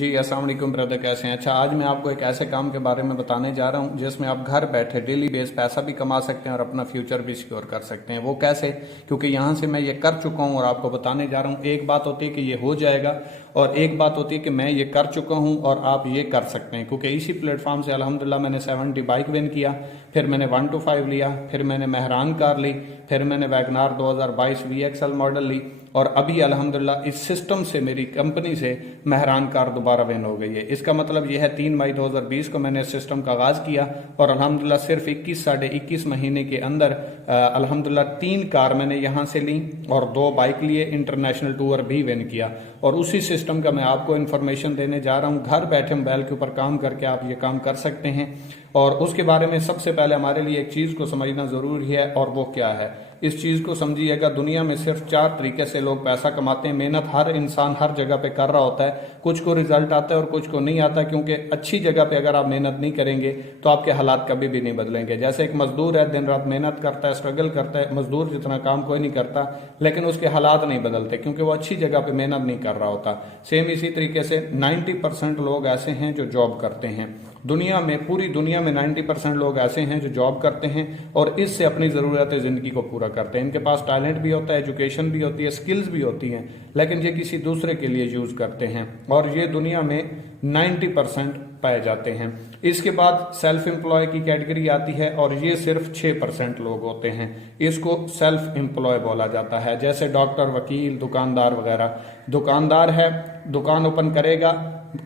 जी अस्सलाम वालेकुम ब्रदर, कैसे हैं? अच्छा, आज मैं आपको एक ऐसे काम के बारे में बताने जा रहा हूं जिसमें आप घर बैठे डेली बेस पैसा भी कमा सकते हैं और अपना फ्यूचर भी सिक्योर कर सकते हैं। वो कैसे? क्योंकि यहां से मैं ये कर चुका हूं और आपको बताने जा रहा हूं। एक बात होती है कि ये हो जाएगा और एक बात होती है कि मैं ये कर चुका हूं और आप ये कर सकते हैं। क्योंकि इसी प्लेटफॉर्म से अल्हम्दुलिल्लाह मैंने 70 बाइक विन किया, फिर मैंने 125 लिया, फिर मैंने मेहरान कार ली, फिर मैंने वैगनार 2022 VXL मॉडल ली और अभी अल्हम्दुलिल्लाह इस सिस्टम से, मेरी कंपनी से मेहरान कार दोबारा विन हो गई है। इसका मतलब यह है 3 मई 2020 को मैंने इस सिस्टम का आगाज किया और अल्हम्दुलिल्लाह सिर्फ 21 महीने के अंदर अल्हम्दुलिल्लाह 3 कार मैंने यहां से ली और 2 बाइक लिए, इंटरनेशनल टूर भी विन किया। और उसी सिस्टम का मैं आपको इन्फॉर्मेशन देने जा रहा हूं। घर बैठे मोबाइल के ऊपर काम करके आप ये काम कर सकते हैं। और उसके बारे में सबसे पहले हमारे लिए एक चीज को समझना जरूरी है और वो क्या है। इस चीज को समझिएगा, दुनिया में सिर्फ 4 तरीके से लोग पैसा कमाते हैं। मेहनत हर इंसान हर जगह पे कर रहा होता है, कुछ को रिजल्ट आता है और कुछ को नहीं आता, क्योंकि अच्छी जगह पे अगर आप मेहनत नहीं करेंगे तो आपके हालात कभी भी नहीं बदलेंगे। जैसे एक मजदूर है, दिन रात मेहनत करता है, स्ट्रगल करता है, मजदूर जितना काम कोई नहीं करता, लेकिन उसके हालात नहीं बदलते क्योंकि वो अच्छी जगह पे मेहनत नहीं कर रहा होता। सेम इसी तरीके से 90% लोग ऐसे हैं जो जॉब करते हैं। दुनिया में, पूरी दुनिया में 90% लोग ऐसे हैं जो जॉब करते हैं और इससे अपनी जरूरतें जिंदगी को पूरा करते हैं। इनके पास टैलेंट भी होता है, एजुकेशन भी होती है, स्किल्स भी होती हैं, लेकिन ये किसी दूसरे के लिए यूज करते हैं और ये दुनिया में 90% पाए जाते हैं। इसके बाद सेल्फ एम्प्लॉय की कैटेगरी आती है और ये सिर्फ 6% लोग होते हैं। इसको सेल्फ एम्प्लॉय बोला जाता है। जैसे डॉक्टर, वकील, दुकानदार वगैरह। दुकानदार है, दुकान ओपन करेगा,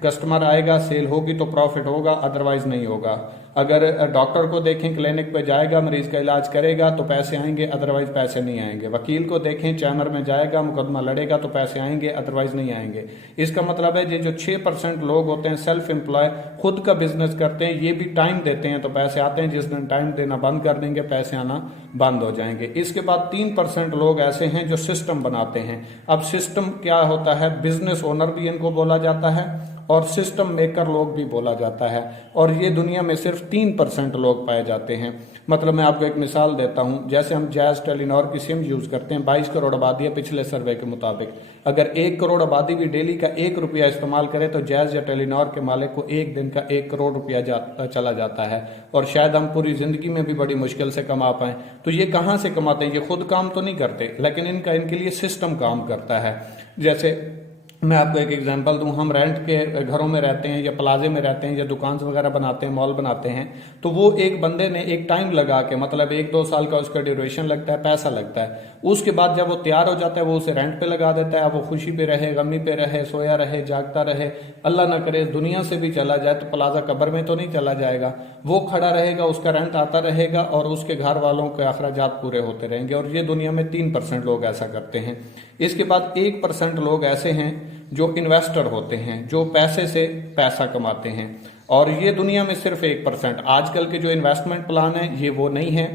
कस्टमर आएगा, सेल होगी तो प्रॉफिट होगा, अदरवाइज नहीं होगा। अगर डॉक्टर को देखें, क्लिनिक पे जाएगा, मरीज का इलाज करेगा तो पैसे आएंगे, अदरवाइज पैसे नहीं आएंगे। वकील को देखें, चैम्बर में जाएगा, मुकदमा लड़ेगा तो पैसे आएंगे, अदरवाइज नहीं आएंगे। इसका मतलब है ये जो 6% लोग होते हैं सेल्फ एम्प्लॉय, खुद का बिजनेस करते हैं, ये भी टाइम देते हैं तो पैसे आते हैं। जिस दिन टाइम देना बंद कर देंगे पैसे आना बंद हो जाएंगे। इसके बाद 3% लोग ऐसे हैं जो सिस्टम बनाते हैं। अब सिस्टम क्या होता है? बिजनेस ओनर भी इनको बोला जाता है और सिस्टम मेकर लोग भी बोला जाता है और ये दुनिया में सिर्फ 3% लोग पाए जाते हैं। मतलब मैं आपको एक मिसाल देता हूं। जैसे हम जैज, टेलीनॉर की सिम यूज करते हैं, 22 करोड़ आबादी है पिछले सर्वे के मुताबिक। अगर 1 करोड़ आबादी भी डेली का 1 रुपया इस्तेमाल करे तो जैज या टेलीनॉर के मालिक को एक दिन का 1 करोड़ रुपया चला जाता है और शायद हम पूरी जिंदगी में भी बड़ी मुश्किल से कमा पाए। तो ये कहां से कमाते हैं? ये खुद काम तो नहीं करते, लेकिन इनके लिए सिस्टम काम करता है। जैसे मैं आपको एक एग्जांपल दूं, हम रेंट के घरों में रहते हैं या प्लाजे में रहते हैं या दुकान वगैरह बनाते हैं, मॉल बनाते हैं, तो वो एक बंदे ने एक टाइम लगा के, मतलब 1-2 साल का उसका ड्यूरेशन लगता है, पैसा लगता है। उसके बाद जब वो तैयार हो जाता है वो उसे रेंट पे लगा देता है। अब वो खुशी पे रहे, गमी पे रहे, सोया रहे, जागता रहे, अल्लाह ना करे दुनिया से भी चला जाए तो प्लाजा कब्र में तो नहीं चला जाएगा। वो खड़ा रहेगा, उसका रेंट आता रहेगा और उसके घर वालों के अखराजात पूरे होते रहेंगे। और ये दुनिया में 3% लोग ऐसा करते हैं। इसके बाद 1% लोग ऐसे हैं जो इन्वेस्टर होते हैं, जो पैसे से पैसा कमाते हैं और ये दुनिया में सिर्फ 1%। आजकल के जो इन्वेस्टमेंट प्लान है ये वो नहीं है।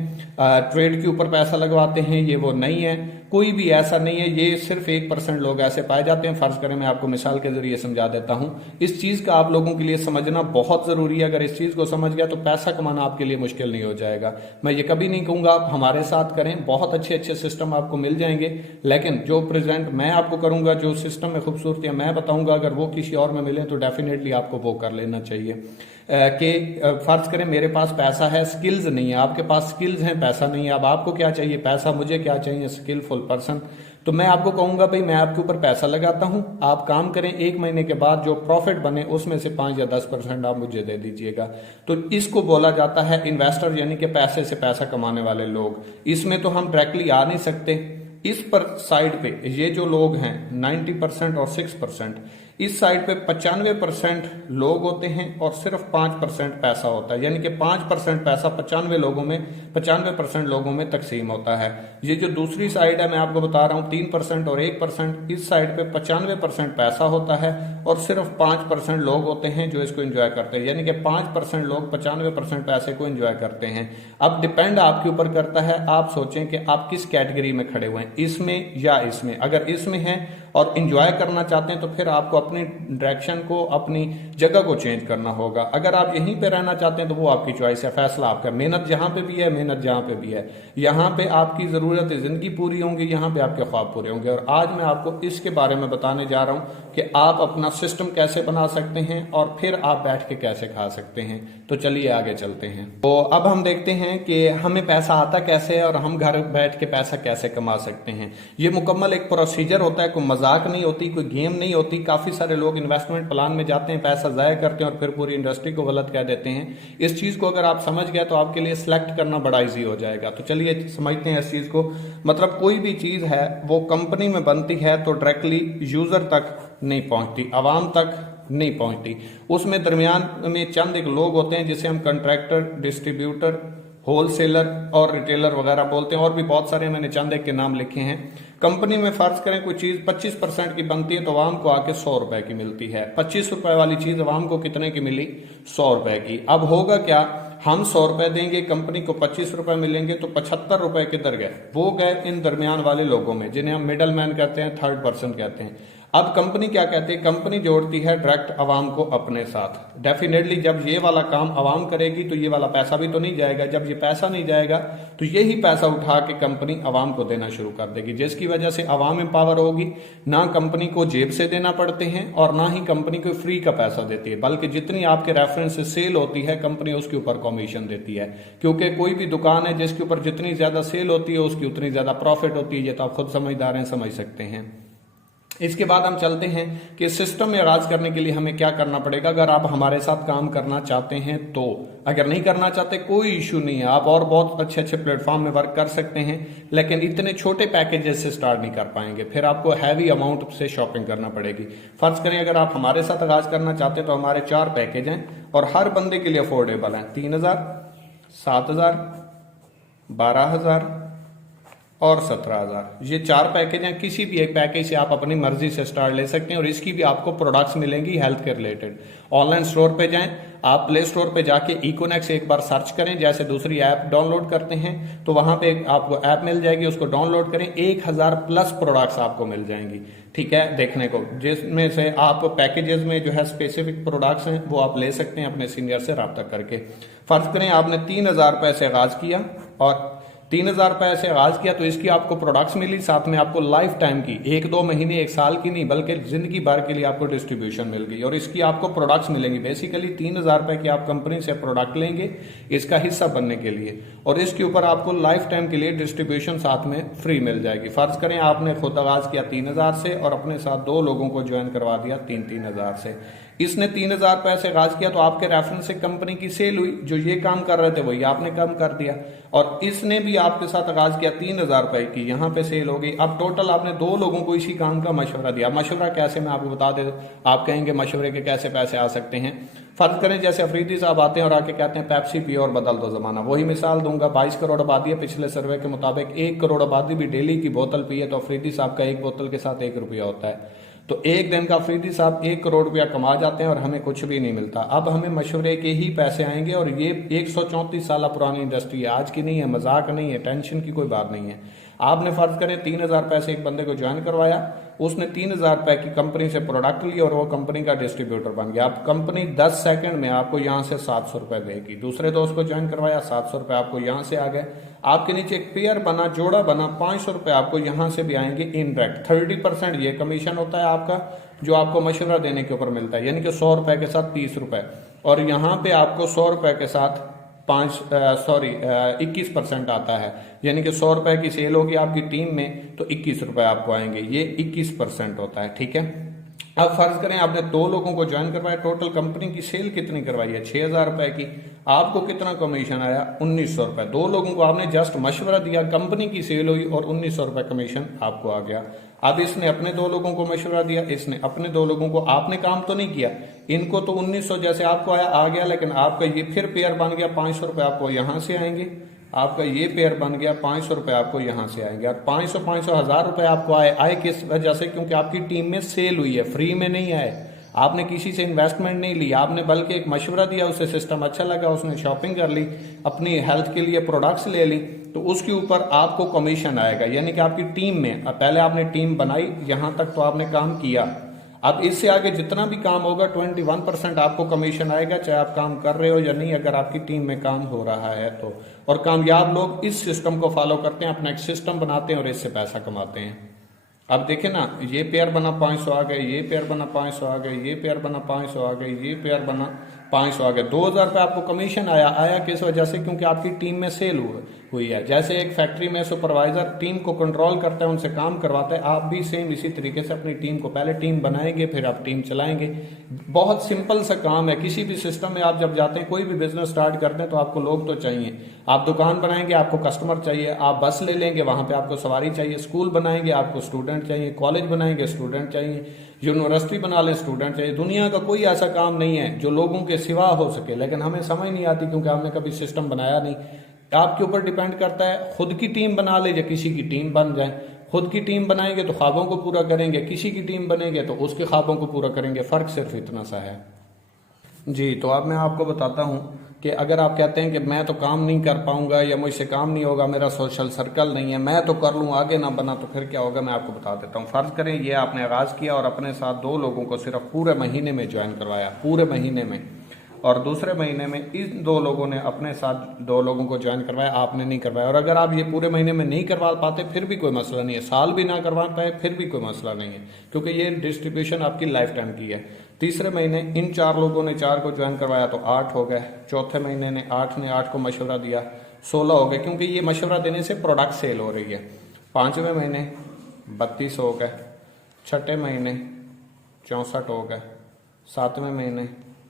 ट्रेड के ऊपर पैसा लगवाते हैं ये वो नहीं है। कोई भी ऐसा नहीं है। ये सिर्फ 1% लोग ऐसे पाए जाते हैं। फर्ज करें, मैं आपको मिसाल के जरिए समझा देता हूं। इस चीज का आप लोगों के लिए समझना बहुत जरूरी है। अगर इस चीज को समझ गया तो पैसा कमाना आपके लिए मुश्किल नहीं हो जाएगा। मैं ये कभी नहीं कहूंगा आप हमारे साथ करें, बहुत अच्छे अच्छे सिस्टम आपको मिल जाएंगे, लेकिन जो प्रेजेंट मैं आपको करूंगा, जो सिस्टम में खूबसूरतियां मैं बताऊंगा, अगर वो किसी और में मिले तो डेफिनेटली आपको वो कर लेना चाहिए। कि फर्ज करें मेरे पास पैसा है, स्किल्स नहीं है, आपके पास स्किल्स हैं, पैसा नहीं है। अब आपको क्या चाहिए? पैसा। मुझे क्या चाहिए? Skillful person. तो मैं आपको कहूंगा भाई मैं आपके ऊपर पैसा लगाता हूं, आप काम करें, 1 महीने के बाद जो प्रॉफिट बने उसमें से 5 या 10% आप मुझे दे दीजिएगा। तो इसको बोला जाता है इन्वेस्टर, यानी कि पैसे से पैसा कमाने वाले लोग। इसमें तो हम डायरेक्टली आ नहीं सकते। इस पर साइड पे ये जो लोग हैं 90% और 6%, इस साइड पे 95% लोग होते हैं और सिर्फ 5% पैसा होता है। यानी कि 5% पैसा 95% लोगों में तकसीम होता है। ये जो दूसरी साइड है मैं आपको बता रहा हूं, 3% और 1%, इस साइड पे 95% पैसा होता है और सिर्फ 5% लोग होते हैं जो इसको एंजॉय करते हैं। यानी कि 5% लोग 95% पैसे को एंजॉय करते हैं। अब डिपेंड आपके ऊपर करता है, आप सोचें कि आप किस कैटेगरी में खड़े हुए हैं, इसमें या इसमें। अगर इसमें हैं और इंजॉय करना चाहते हैं तो फिर आपको अपनी डायरेक्शन को, अपनी जगह को चेंज करना होगा। अगर आप यहीं पे रहना चाहते हैं तो वो आपकी चॉइस है, फैसला आपका। मेहनत जहां पे भी है, मेहनत जहां पे भी है, यहाँ पे आपकी जरूरत जिंदगी पूरी होंगी, यहाँ पे आपके ख्वाब पूरे होंगे। और आज मैं आपको इसके बारे में बताने जा रहा हूं कि आप अपना सिस्टम कैसे बना सकते हैं और फिर आप बैठ के कैसे खा सकते हैं। तो चलिए आगे चलते हैं। तो अब हम देखते हैं कि हमें पैसा आता कैसे है और हम घर बैठ के पैसा कैसे कमा सकते हैं। ये मुकम्मल एक प्रोसीजर होता है, कोई मजाक नहीं होती, कोई गेम नहीं होती। काफी सारे लोग इन्वेस्टमेंट प्लान में जाते हैं, पैसा जाया करते हैं और फिर पूरी इंडस्ट्री को गलत कह देते हैं। इस चीज को अगर आप समझ गए तो आपके लिए सिलेक्ट करना बड़ा इजी हो जाएगा। तो चलिए समझते हैं इस चीज को। मतलब कोई भी चीज है वो कंपनी में बनती है तो डायरेक्टली यूजर तक नहीं पहुंचती, आवाम तक नहीं पहुंचती। उसमें दरमियान में चंद एक लोग होते हैं जिसे हम कंट्रैक्टर, डिस्ट्रीब्यूटर, होलसेलर और रिटेलर वगैरह बोलते हैं। और भी बहुत सारे मैंने चंद एक के नाम लिखे हैं। कंपनी में फर्ज करें कोई चीज 25% की बनती है तो आवाम को आके 100 रुपए की मिलती है। 25 रुपए वाली चीज आवाम को कितने की मिली? 100 रुपए की। अब होगा क्या, हम 100 रुपए देंगे, कंपनी को 25 रुपए मिलेंगे, तो 75 रुपए किधर गए? वो गए इन दरमियान वाले लोगों में, जिन्हें हम मिडल मैन कहते हैं, थर्ड पर्सन कहते हैं। अब कंपनी क्या कहती है? कंपनी जोड़ती है डायरेक्ट आवाम को अपने साथ। डेफिनेटली जब ये वाला काम आवाम करेगी तो ये वाला पैसा भी तो नहीं जाएगा। जब ये पैसा नहीं जाएगा तो यही पैसा उठा के कंपनी आवाम को देना शुरू कर देगी, जिसकी वजह से आवाम एम्पावर होगी। ना कंपनी को जेब से देना पड़ते हैं और ना ही कंपनी को फ्री का पैसा देती है, बल्कि जितनी आपके रेफरेंस से सेल होती है कंपनी उसके ऊपर कमीशन देती है। क्योंकि कोई भी दुकान है जिसके ऊपर जितनी ज्यादा सेल होती है उसकी उतनी ज्यादा प्रॉफिट होती है। ये तो आप खुद समझदार हैं, समझ सकते हैं। इसके बाद हम चलते हैं कि सिस्टम में आगाज करने के लिए हमें क्या करना पड़ेगा। अगर आप हमारे साथ काम करना चाहते हैं तो, अगर नहीं करना चाहते कोई इश्यू नहीं है, आप और बहुत अच्छे अच्छे प्लेटफॉर्म में वर्क कर सकते हैं, लेकिन इतने छोटे पैकेजेस से स्टार्ट नहीं कर पाएंगे। फिर आपको हैवी अमाउंट से शॉपिंग करना पड़ेगी। फर्ज करें अगर आप हमारे साथ आगाज करना चाहते हैं तो हमारे 4 पैकेज हैं और हर बंदे के लिए अफोर्डेबल हैं। 3000, 7000, 12000 और 17,000। ये 4 पैकेज हैं। किसी भी एक पैकेज से आप अपनी मर्जी से स्टार्ट ले सकते हैं और इसकी भी आपको प्रोडक्ट्स मिलेंगी हेल्थ के रिलेटेड। ऑनलाइन स्टोर पे जाएं, आप प्ले स्टोर पे जाके इकोनेक्स एक बार सर्च करें, जैसे दूसरी ऐप डाउनलोड करते हैं तो वहां पे आपको ऐप मिल जाएगी, उसको डाउनलोड करें। 1000 प्लस प्रोडक्ट्स आपको मिल जाएंगी, ठीक है, देखने को, जिसमें से आप पैकेजेस में जो है स्पेसिफिक प्रोडक्ट्स हैं वो आप ले सकते हैं अपने सीनियर से रब्ता करके। फर्ज करें आपने 3000 रुपए से आगाज किया और 3000 रुपए से आगाज किया तो इसकी आपको प्रोडक्ट्स मिली, साथ में आपको लाइफ टाइम की, 1-2 महीने 1 साल की नहीं बल्कि जिंदगी भर के लिए आपको डिस्ट्रीब्यूशन मिल गई और इसकी आपको प्रोडक्ट्स मिलेंगी। बेसिकली 3000 रुपए की आप कंपनी से प्रोडक्ट लेंगे इसका हिस्सा बनने के लिए और इसके ऊपर आपको लाइफ टाइम के लिए डिस्ट्रीब्यूशन साथ में फ्री मिल जाएगी। फर्ज करें आपने खुद आगाज किया 3000 से और अपने साथ 2 लोगों को ज्वाइन करवा दिया 3-3000 से। इसने 3000 रुपए से आगाज किया तो आपके रेफरेंस से कंपनी की सेल हुई, जो ये काम कर रहे थे वही आपने कम कर दिया और इसने भी आपके साथ आगाज किया 3000 रुपए की, यहाँ पे सेल हो गई। अब टोटल आपने 2 लोगों को इसी काम का मशवरा दिया। मशवरा कैसे, मैं आपको बता दे, आप कहेंगे मशवरे के कैसे पैसे आ सकते हैं। फर्ज करें जैसे अफरीदी साहब आते हैं और आके कहते हैं पेप्सी पियो और बदल दो जमाना। वही मिसाल दूंगा, 22 करोड़ आबादी है, पिछले सर्वे के मुताबिक 1 करोड़ आबादी भी डेली की बोतल पिए तो अफरीदी साहब का एक बोतल के साथ 1 रुपया होता है। तो एक दिन का अफरीदी साहब 1 करोड़ रुपया कमा जाते हैं और हमें कुछ भी नहीं मिलता। अब हमें मशवरे के ही पैसे आएंगे और ये 134 साल पुरानी इंडस्ट्री है, आज की नहीं है, मजाक नहीं है, टेंशन की कोई बात नहीं है। आपने फर्ज करें 3000 रुपए से एक बंदे को ज्वाइन करवाया, उसने 3000 रुपए की कंपनी से प्रोडक्ट लिया और वो कंपनी का डिस्ट्रीब्यूटर बन गया। अब कंपनी 10 सेकंड में आपको यहां से 700 रुपए देगी। दूसरे दोस्त को ज्वाइन करवाया, 700 रुपए आपको यहां से आ गए। आपके नीचे एक पेयर बना, जोड़ा बना, 500 रुपए आपको यहां से भी आएंगे इनडायरेक्ट। 30% ये कमीशन होता है आपका जो आपको मशवरा देने के ऊपर मिलता है, यानी कि 100 रुपए के साथ 30 रुपए और यहाँ पे आपको 100 रुपए के साथ 21% आता है, यानी कि 100 रुपए की सेल होगी आपकी टीम में तो 21 रुपए आपको आएंगे। ये 21% होता है, ठीक है। अब फर्ज करें आपने 2 लोगों को ज्वाइन करवाया, टोटल कंपनी की सेल कितनी करवाई है? 6000 रुपए की। आपको कितना कमीशन आया? 1900 रुपए। 2 लोगों को आपने जस्ट मशवरा दिया, कंपनी की सेल हुई और 1900 रुपए कमीशन आपको आ गया। अब इसने अपने 2 लोगों को मशवरा दिया, इसने अपने 2 लोगों को, आपने काम तो नहीं किया, इनको तो 1900 जैसे आपको आया आ गया, लेकिन आपका ये फिर पेयर बन गया, 500 रुपए आपको यहां से आएंगे। आपका ये पेयर बन गया, 500 रुपए आपको यहां से आएंगे और 500 1000 रुपए आपको आए किस वजह से? क्योंकि आपकी टीम में सेल हुई है, फ्री में नहीं आए। आपने किसी से इन्वेस्टमेंट नहीं ली, आपने बल्कि एक मशवरा दिया, उसे सिस्टम अच्छा लगा, उसने शॉपिंग कर ली, अपनी हेल्थ के लिए प्रोडक्ट्स ले ली तो उसके ऊपर आपको कमीशन आएगा। यानी कि आपकी टीम में, पहले आपने टीम बनाई, यहां तक तो आपने काम किया, अब इससे आगे जितना भी काम होगा 21% आपको कमीशन आएगा, चाहे आप काम कर रहे हो या नहीं, अगर आपकी टीम में काम हो रहा है तो। और कामयाब लोग इस सिस्टम को फॉलो करते हैं, अपना एक सिस्टम बनाते हैं और इससे पैसा कमाते हैं। अब देखें ना, ये पेयर बना 500 आ गए, ये पेयर बना 500 आ गए, ये पेयर बना 500 आ गए, ये पेयर बना 500 आ गए, 2000 रुपये आपको कमीशन आया किस वजह से? क्योंकि आपकी टीम में सेल हुई है। जैसे एक फैक्ट्री में सुपरवाइजर टीम को कंट्रोल करता है, उनसे काम करवाता है, आप भी सेम इसी तरीके से अपनी टीम को, पहले टीम बनाएंगे फिर आप टीम चलाएंगे। बहुत सिंपल सा काम है। किसी भी सिस्टम में आप जब जाते हैं, कोई भी बिजनेस स्टार्ट करते हैं, तो आपको लोग तो चाहिए। आप दुकान बनाएंगे, आपको कस्टमर चाहिए। आप बस ले लेंगे, वहां पे आपको सवारी चाहिए। स्कूल बनाएंगे, आपको स्टूडेंट चाहिए। कॉलेज बनाएंगे, स्टूडेंट चाहिए। यूनिवर्सिटी बना ले, स्टूडेंट चाहिए। दुनिया का कोई ऐसा काम नहीं है जो लोगों के सिवा हो सके, लेकिन हमें समझ नहीं आती क्योंकि हमने कभी सिस्टम बनाया नहीं। आपके ऊपर डिपेंड करता है, खुद की टीम बना ले या किसी की टीम बन जाए। खुद की टीम बनाएंगे तो ख्वाबों को पूरा करेंगे, किसी की टीम बनेंगे तो उसके ख्वाबों को पूरा करेंगे। फर्क सिर्फ इतना सा है। जी, तो अब मैं आपको बताता हूं कि अगर आप कहते हैं कि मैं तो काम नहीं कर पाऊंगा या मुझसे काम नहीं होगा, मेरा सोशल सर्कल नहीं है, मैं तो कर लूँ, आगे ना बना, तो फिर क्या होगा मैं आपको बता देता हूँ। फर्ज करें ये आपने आगाज किया और अपने साथ 2 लोगों को सिर्फ पूरे महीने में ज्वाइन करवाया, पूरे महीने में, और दूसरे महीने में इन 2 लोगों ने अपने साथ 2 लोगों को ज्वाइन करवाया, आपने नहीं करवाया। और अगर आप ये पूरे महीने में नहीं करवा पाते फिर भी कोई मसला नहीं है, साल भी ना करवा पाए फिर भी कोई मसला नहीं है, क्योंकि ये डिस्ट्रीब्यूशन आपकी लाइफ टाइम की है। तीसरे महीने इन 4 लोगों ने 4 को ज्वाइन करवाया तो 8 हो गए। चौथे महीने ने 8 को मशवरा दिया, 16 हो गए, क्योंकि ये मशवरा देने से प्रोडक्ट सेल हो रही है। 5वें महीने 32 हो गए। 6ठे महीने 64 हो गए। 7वें महीने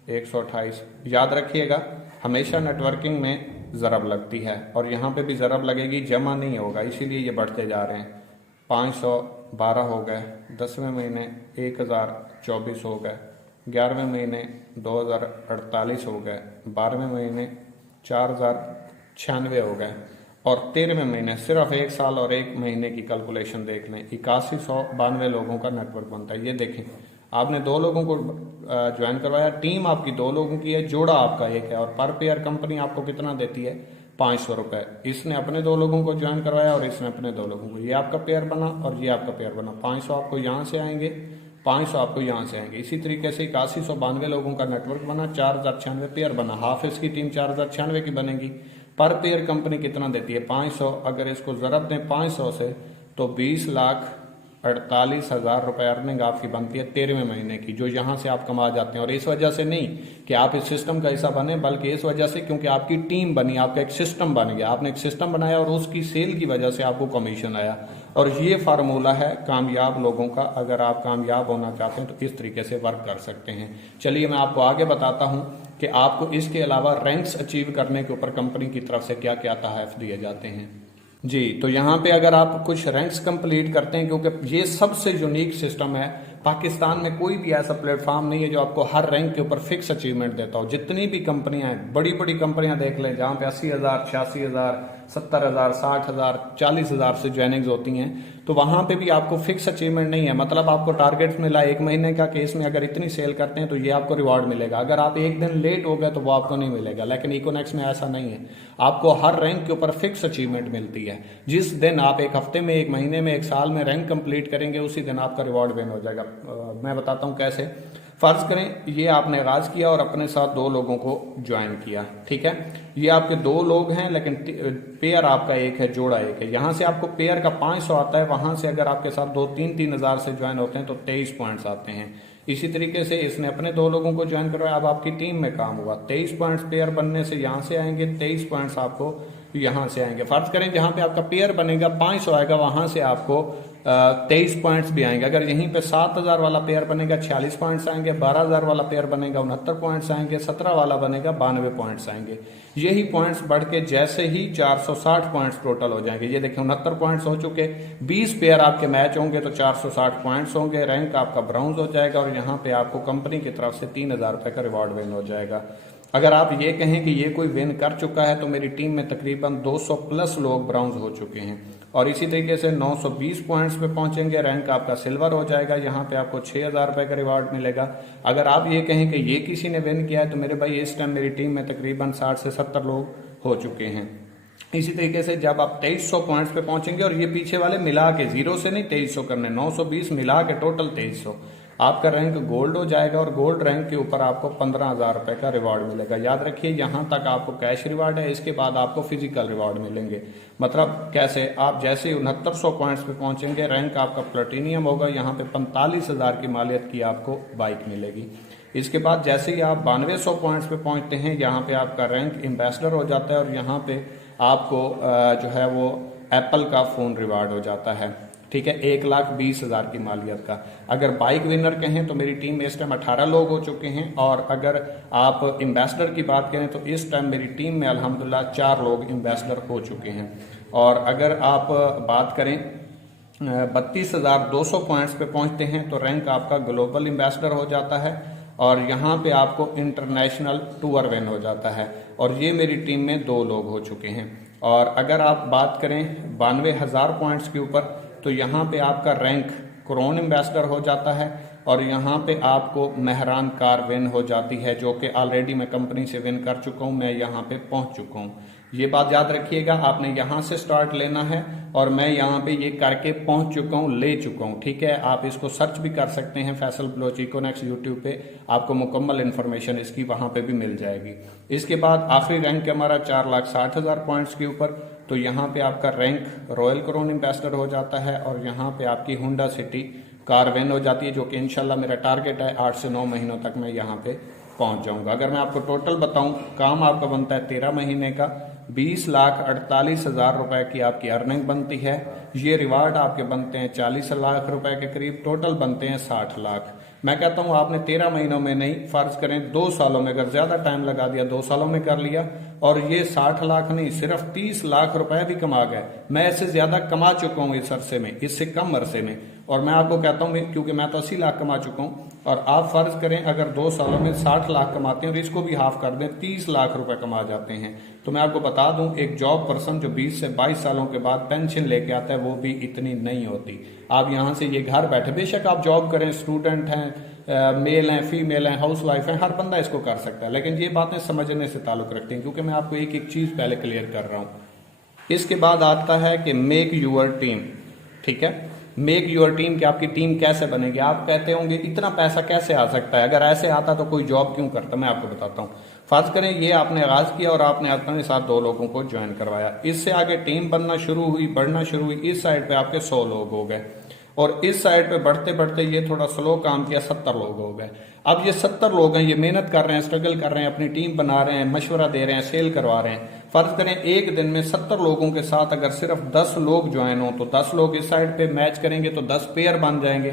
128। याद रखिएगा, हमेशा नेटवर्किंग में ज़रब लगती है और यहाँ पे भी ज़रब लगेगी, जमा नहीं होगा, इसीलिए ये बढ़ते जा रहे हैं। 512 हो गए। 10वें महीने 1024 हो गए। 11वें महीने 2048 हो गए। 12वें महीने 4096 हो गए। और 13वें महीने, सिर्फ 1 साल और 1 महीने की कैलकुलेशन देख लें, 8192 लोगों का नेटवर्क बनता है। ये देखें, आपने 2 लोगों को ज्वाइन करवाया, टीम आपकी 2 लोगों की है, जोड़ा आपका 1 है, और पर पेयर कंपनी आपको कितना देती है? 500 रुपए। इसने अपने 2 लोगों को ज्वाइन करवाया और इसने अपने 2 लोगों को, ये आपका पेयर बना और ये आपका पेयर बना। 500 आपको यहाँ से आएंगे, 500 आपको यहाँ से आएंगे। इसी तरीके से 8192 लोगों का नेटवर्क बना, 4096 पेयर बना। हाफिज की टीम 4096 की बनेगी। पर पेयर कंपनी कितना देती है? 500। अगर इसको ज़रब दें 500 से तो 20,48,000 रुपए अर्निंग आपकी बनती है 13वें महीने की, जो यहाँ से आप कमा जाते हैं। और इस वजह से नहीं कि आप इस सिस्टम का हिस्सा बने, बल्कि इस वजह से क्योंकि आपकी टीम बनी, आपका एक सिस्टम बन गया, आपने एक सिस्टम बनाया और उसकी सेल की वजह से आपको कमीशन आया। और ये फार्मूला है कामयाब लोगों का। अगर आप कामयाब होना चाहते हैं तो इस तरीके से वर्क कर सकते हैं। चलिए मैं आपको आगे बताता हूँ कि आपको इसके अलावा रैंक्स अचीव करने के ऊपर कंपनी की तरफ से क्या क्या तहफ़ दिए जाते हैं। जी, तो यहाँ पे अगर आप कुछ रैंक्स कंप्लीट करते हैं, क्योंकि ये सबसे यूनिक सिस्टम है, पाकिस्तान में कोई भी ऐसा प्लेटफॉर्म नहीं है जो आपको हर रैंक के ऊपर फिक्स अचीवमेंट देता हो। जितनी भी कंपनियां हैं, बड़ी बड़ी कंपनियां देख लें, जहाँ पे 80,000, 86,000, 70,000, 60,000, 40,000 से ज्वाइनिंग्स होती हैं, तो वहां पे भी आपको फिक्स अचीवमेंट नहीं है। मतलब आपको टारगेट मिला 1 महीने का, केस में अगर इतनी सेल करते हैं तो ये आपको रिवॉर्ड मिलेगा। अगर आप 1 दिन लेट हो गए तो वो आपको नहीं मिलेगा। लेकिन इकोनेक्स में ऐसा नहीं है, आपको हर रैंक के ऊपर फिक्स अचीवमेंट मिलती है। जिस दिन आप 1 हफ्ते में, 1 महीने में, 1 साल में रैंक कंप्लीट करेंगे, उसी दिन आपका रिवॉर्ड विन हो जाएगा। मैं बताता हूँ कैसे। फर्ज करें ये आपने आगाज किया और अपने साथ 2 लोगों को ज्वाइन किया, ठीक है। ये आपके 2 लोग हैं, लेकिन पेयर आपका 1 है, जोड़ा 1 है। यहां से आपको पेयर का 500 आता है, वहां से अगर आपके साथ 2-3 हज़ार से ज्वाइन होते हैं तो 23 पॉइंट्स आते हैं। इसी तरीके से इसने अपने 2 लोगों को ज्वाइन करवाया, अब आपकी टीम में काम हुआ, 23 पॉइंट्स पेयर बनने से यहां से आएंगे, 23 पॉइंट्स आपको यहां से आएंगे। फर्ज करें जहां पे आपका पेयर बनेगा 500 आएगा, वहां से आपको 23 पॉइंट्स भी आएंगे। अगर यहीं पे 7,000 वाला पेयर बनेगा 46 पॉइंट्स आएंगे, 12,000 वाला पेयर बनेगा 69 पॉइंट्स आएंगे, 17 वाला बनेगा 92 पॉइंट्स आएंगे। यही पॉइंट्स बढ़ के जैसे ही 460 पॉइंट्स टोटल हो जाएंगे। ये देखिए 69 पॉइंट्स हो चुके, 20 पेयर आपके मैच होंगे तो 460 पॉइंट्स होंगे, रैंक आपका ब्राउन्ज हो जाएगा और यहाँ पे आपको कंपनी की तरफ से 3,000 रुपए का रिवॉर्ड विन हो जाएगा। अगर आप ये कहें कि ये कोई विन कर चुका है तो मेरी टीम में तकरीबन 200 प्लस लोग ब्राउन्ज हो चुके हैं। और इसी तरीके से 920 पॉइंट्स पे पहुंचेंगे, रैंक आपका सिल्वर हो जाएगा, यहाँ पे आपको 6,000 रुपए का रिवॉर्ड मिलेगा। अगर आप ये कहें कि ये किसी ने विन किया है तो मेरे भाई इस टाइम मेरी टीम में तकरीबन 60 से 70 लोग हो चुके हैं। इसी तरीके से जब आप 2300 पॉइंट्स पे पहुंचेंगे, और ये पीछे वाले मिला के, जीरो से नहीं 2300 करने, 920 मिला के टोटल 2300, आपका रैंक गोल्ड हो जाएगा। और गोल्ड रैंक के ऊपर आपको 15,000 रुपए का रिवॉर्ड मिलेगा। याद रखिए, यहां तक आपको कैश रिवॉर्ड है, इसके बाद आपको फिजिकल रिवॉर्ड मिलेंगे। मतलब कैसे, आप जैसे 6900 पॉइंट्स पे पहुंचेंगे, रैंक आपका प्लेटिनियम होगा, यहाँ पे 45,000 की मालियत की आपको बाइक मिलेगी। इसके बाद जैसे ही आप 9200 पॉइंट्स पे पहुंचते हैं, यहाँ पे आपका रैंक एम्बेसडर हो जाता है, और यहाँ पे आपको जो है वो एप्पल का फोन रिवार्ड हो जाता है। ठीक है, 1,20,000 की मालियत का। अगर बाइक विनर कहें तो मेरी टीम में इस टाइम 18 लोग हो चुके हैं, और अगर आप एम्बेसडर की बात करें तो इस टाइम मेरी टीम में अल्हम्दुलिल्लाह 4 लोग एम्बेसडर हो चुके हैं। और अगर आप बात करें 32,200 पॉइंट्स पे पहुंचते हैं तो रैंक आपका ग्लोबल एम्बेसडर हो जाता है, और यहाँ पे आपको इंटरनेशनल टूर विन हो जाता है। और ये मेरी टीम में 2 लोग हो चुके हैं। और अगर आप बात करें 92,000 पॉइंट्स के ऊपर, तो यहाँ पे आपका रैंक क्रोन एम्बेसडर हो जाता है, और यहाँ पे आपको मेहरान कार विन हो जाती है, जो कि ऑलरेडी मैं कंपनी से विन कर चुका हूँ, मैं यहाँ पे पहुंच चुका हूँ। ये बात याद रखिएगा, आपने यहाँ से स्टार्ट लेना है, और मैं यहाँ पे ये करके पहुंच चुका हूँ, ले चुका हूँ। ठीक है, आप इसको सर्च भी कर सकते हैं, फैसल बलोच इकोनेक्स यूट्यूब पे, आपको मुकम्मल इन्फॉर्मेशन इसकी वहां पे भी मिल जाएगी। इसके बाद आखिरी रैंक है हमारा 4,60,000 पॉइंट्स के ऊपर, तो यहाँ पे आपका रैंक रॉयल क्रोन एम्बेसडर हो जाता है, और यहाँ पे आपकी होंडा सिटी कार विन हो जाती है, जो कि इंशाल्लाह मेरा टारगेट है 8 से 9 महीनों तक मैं यहाँ पे पहुंच जाऊंगा। अगर मैं आपको टोटल बताऊं, काम आपका बनता है 13 महीने का, 20,48,000 रुपए की आपकी अर्निंग बनती है। ये रिवार्ड आपके बनते हैं 40 लाख रुपए के करीब, टोटल बनते हैं 60 लाख। मैं कहता हूं आपने 13 महीनों में नहीं, फर्ज करें 2 सालों में, अगर ज्यादा टाइम लगा दिया 2 सालों में कर लिया, और ये 60 लाख नहीं सिर्फ 30 लाख रुपए भी कमा गए। मैं इससे ज्यादा कमा चुका हूं इस अरसे में, इससे कम अरसे में। और मैं आपको कहता हूं, क्योंकि मैं तो 80 लाख कमा चुका हूं, और आप फर्ज करें अगर 2 सालों में 60 लाख कमाते हैं और इसको भी हाफ कर दें, 30 लाख रुपए कमा जाते हैं। तो मैं आपको बता दूं, एक जॉब पर्सन जो 20 से 22 सालों के बाद पेंशन लेके आता है, वो भी इतनी नहीं होती। आप यहाँ से ये घर बैठे, बेशक आप जॉब करें, स्टूडेंट हैं, मेल हैं, फीमेल हैं, हाउस वाइफ हैं, हर बंदा इसको कर सकता है, लेकिन ये बातें समझने से ताल्लुक रखती हैं, क्योंकि मैं आपको एक एक चीज पहले क्लियर कर रहा हूँ। इसके बाद आता है कि मेक यूअर टीम। ठीक है, मेक यूअर टीम, कि आपकी टीम कैसे बनेगी। आप कहते होंगे इतना पैसा कैसे आ सकता है, अगर ऐसे आता तो कोई जॉब क्यों करता। मैं आपको बताता हूँ। फर्ज करें ये आपने आगाज किया और आपने अपने साथ 2 लोगों को ज्वाइन करवाया, इससे आगे टीम बनना शुरू हुई, बढ़ना शुरू हुई, इस साइड पे आपके 100 लोग हो गए, और इस साइड पे बढ़ते बढ़ते ये थोड़ा स्लो काम किया, 70 लोग हो गए। अब ये 70 लोग हैं, ये मेहनत कर रहे हैं, स्ट्रगल कर रहे हैं, अपनी टीम बना रहे हैं, मशवरा दे रहे हैं, सेल करवा रहे हैं। फर्ज करें एक दिन में 70 लोगों के साथ अगर सिर्फ 10 लोग ज्वाइन हो, तो 10 लोग इस साइड पे मैच करेंगे तो 10 पेयर बन जाएंगे।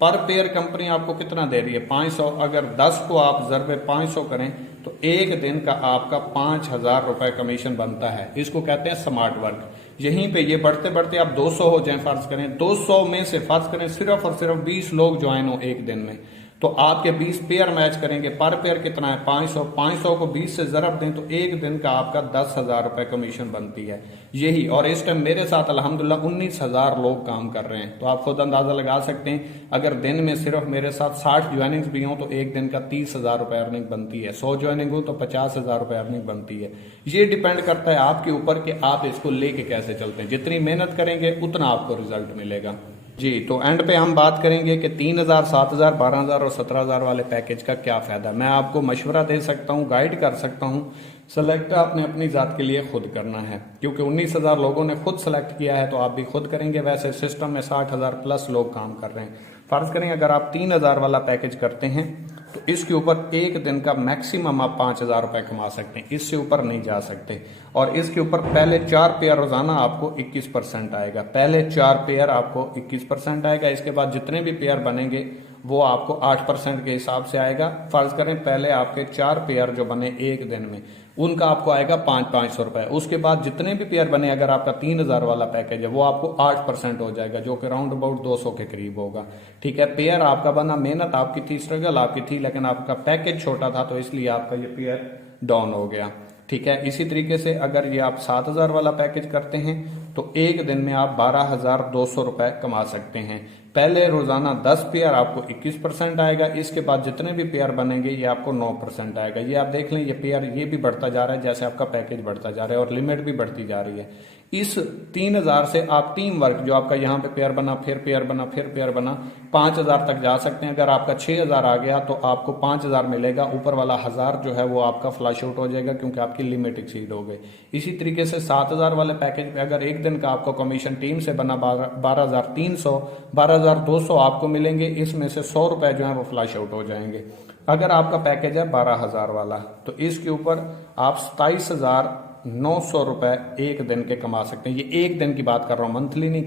पर पेयर कंपनी आपको कितना दे रही है, 500। अगर 10 को आप ज़रबे 500 करें तो एक दिन का आपका 5,000 रुपए कमीशन बनता है। इसको कहते हैं स्मार्ट वर्क। यहीं पे ये बढ़ते बढ़ते आप 200 हो जाए, फर्ज करें 200 में से फर्ज करें सिर्फ और सिर्फ 20 लोग ज्वाइन हो एक दिन में, तो आपके 20 पेयर मैच करेंगे। पर पेयर कितना है, 500। 500 को 20 से जरब दें तो एक दिन का आपका 10,000 रुपए कमीशन बनती है यही। और इस टाइम मेरे साथ अल्हम्दुलिल्लाह 19,000 लोग काम कर रहे हैं, तो आप खुद अंदाजा लगा सकते हैं। अगर दिन में सिर्फ मेरे साथ 60 ज्वाइनिंग्स भी हों तो एक दिन का 30,000 रुपए अर्निंग बनती है। 100 ज्वाइनिंग हो तो 50,000 रुपए अर्निंग बनती है। ये डिपेंड करता है आपके ऊपर कि आप इसको लेके कैसे चलते हैं। जितनी मेहनत करेंगे उतना आपको रिजल्ट मिलेगा जी। तो एंड पे हम बात करेंगे कि 3,000, 7,000, 12,000 और 17,000 वाले पैकेज का क्या फायदा। मैं आपको मशवरा दे सकता हूँ, गाइड कर सकता हूँ, सेलेक्ट आपने अपनी जात के लिए खुद करना है, क्योंकि 19,000 लोगों ने खुद सेलेक्ट किया है तो आप भी खुद करेंगे। वैसे सिस्टम में 60,000 प्लस लोग काम कर रहे हैं। फर्ज करें अगर आप 3,000 वाला पैकेज करते हैं तो इसके ऊपर एक दिन का मैक्सिमम आप 5,000 रुपए कमा सकते हैं, इससे ऊपर नहीं जा सकते। और इसके ऊपर पहले 4 पेयर रोजाना आपको 21% आएगा, पहले 4 पेयर आपको 21% आएगा। इसके बाद जितने भी पेयर बनेंगे वो आपको 8% के हिसाब से आएगा। फर्ज करें पहले आपके 4 पेयर जो बने एक दिन में उनका आपको आएगा 500 रुपए। उसके बाद जितने भी पेयर बने, अगर आपका 3,000 वाला पैकेज है वो आपको 8% हो जाएगा, जो कि राउंड अबाउट 200 के करीब होगा। ठीक है, पेयर आपका बना, मेहनत आपकी थी, स्ट्रगल आपकी थी, लेकिन आपका पैकेज छोटा था तो इसलिए आपका ये पेयर डाउन हो गया। ठीक है, इसी तरीके से अगर ये आप 7,000 वाला पैकेज करते हैं तो एक दिन में आप 12,200 रुपए कमा सकते हैं। पहले रोजाना 10 पेयर आपको 21% आएगा, इसके बाद जितने भी पेयर बनेंगे ये आपको 9% आएगा। ये आप देख लें, ये पेयर ये भी बढ़ता जा रहा है जैसे आपका पैकेज बढ़ता जा रहा है और लिमिट भी बढ़ती जा रही है। इस 3000 से आप टीम वर्क जो आपका यहाँ पे पेयर बना, फिर पेयर बना, फिर पेयर बना, 5000 तक जा सकते हैं। अगर आपका 6000 आ गया तो आपको 5000 मिलेगा, ऊपर वाला 1000 जो है वो आपका फ्लश आउट हो जाएगा क्योंकि आपकी लिमिट एक्सीड हो गई। इसी तरीके से 7000 वाले पैकेज पे अगर एक दिन का आपको कमीशन टीम से बना 12300, 12200 आपको मिलेंगे, इसमें से 100 रुपए जो है वो फ्लश आउट हो जाएंगे। अगर आपका पैकेज है 12000 वाला तो इसके ऊपर आप 27900 रुपए एक दिन के कमा सकते हैं। ये एक दिन की बात कर रहा हूं, मंथली नहीं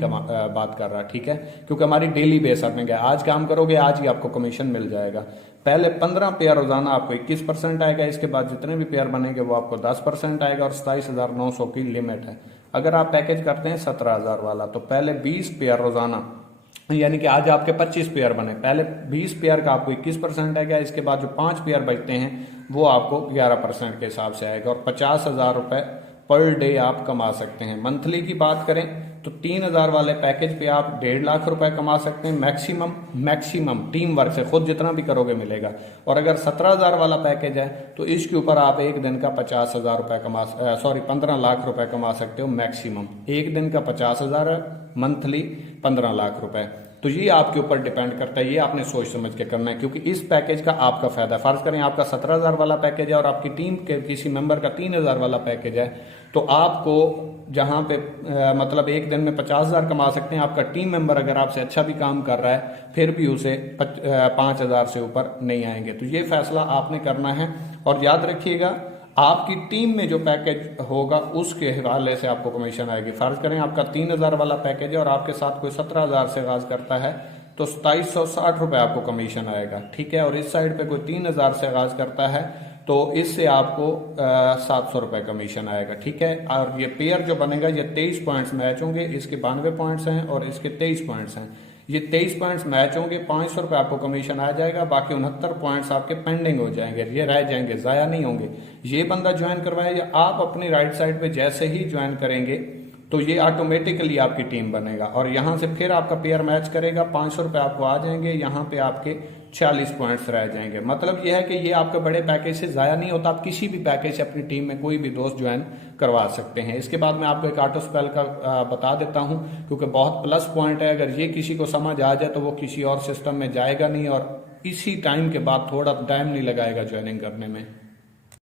बात कर रहा, ठीक है, क्योंकि हमारी डेली बेस अर्निंग है। आज काम करोगे आज ही आपको कमीशन मिल जाएगा। पहले 15 पेयर रोजाना आपको 21% आएगा, इसके बाद जितने भी पेयर बनेंगे वो आपको 10% आएगा और 27900 की लिमिट है। अगर आप पैकेज करते हैं 17000 वाला तो पहले 20 पेयर रोजाना, यानी कि आज आपके 25 पेयर बने, पहले 20 पेयर का आपको 21% आएगा, इसके बाद जो 5 पेयर बचते हैं वो आपको 11% के हिसाब से आएगा और 50,000 रुपए पर डे आप कमा सकते हैं। मंथली की बात करें तो 3000 वाले पैकेज पे आप 1.5 लाख रुपए कमा सकते हैं मैक्सिमम टीम वर्क से, खुद जितना भी करोगे मिलेगा। और अगर 17000 वाला पैकेज है तो इसके ऊपर आप एक दिन का 50,000 रुपए 15 लाख रुपए कमा सकते हो मैक्सिमम। एक दिन का 50,000 है, मंथली 15 लाख रुपए। तो ये आपके ऊपर डिपेंड करता है, ये आपने सोच समझ के करना है क्योंकि इस पैकेज का आपका फायदा, फर्ज करें आपका 17000 वाला पैकेज है और आपकी टीम के किसी मेंबर का 3000 वाला पैकेज है तो आपको जहां पे मतलब एक दिन में 50,000 कमा सकते हैं। आपका टीम मेंबर अगर आपसे अच्छा भी काम कर रहा है फिर भी उसे 5000 से ऊपर नहीं आएंगे। तो ये फैसला आपने करना है और याद रखिएगा आपकी टीम में जो पैकेज होगा उसके हवाले से आपको कमीशन आएगी। फर्ज करें आपका 3000 वाला पैकेज है और आपके साथ कोई 17000 से आगाज करता है तो 2760 रुपए आपको कमीशन आएगा, ठीक है। और इस साइड पे कोई 3000 से आगाज करता है तो इससे आपको 700 रुपए कमीशन आएगा, ठीक है। और ये पेयर जो बनेगा ये 23 पॉइंट्स मैच होंगे, इसके 92 पॉइंट्स हैं और इसके 23 पॉइंट्स हैं। ये 23 पॉइंट्स मैच होंगे, 500 रुपए आपको कमीशन आ जाएगा, बाकी 69 पॉइंट्स आपके पेंडिंग हो जाएंगे, ये रह जाएंगे, जाया नहीं होंगे। ये बंदा ज्वाइन करवाए या आप अपनी राइट साइड पे जैसे ही ज्वाइन करेंगे तो ये ऑटोमेटिकली आपकी टीम बनेगा और यहां से फिर आपका पेयर मैच करेगा, 500 रुपए आपको आ जाएंगे, यहाँ पे आपके 40 पॉइंट्स रह जाएंगे। मतलब यह है कि ये आपके बड़े पैकेज से जाया नहीं होता, आप किसी भी पैकेज से अपनी टीम में कोई भी दोस्त ज्वाइन करवा सकते हैं। इसके बाद मैं आपको एक ऑटो स्पेल का बता देता हूं क्योंकि बहुत प्लस पॉइंट है, अगर ये किसी को समझ आ जाए तो वो किसी और सिस्टम में जाएगा नहीं और इसी टाइम के बाद थोड़ा टाइम नहीं लगाएगा ज्वाइनिंग करने में।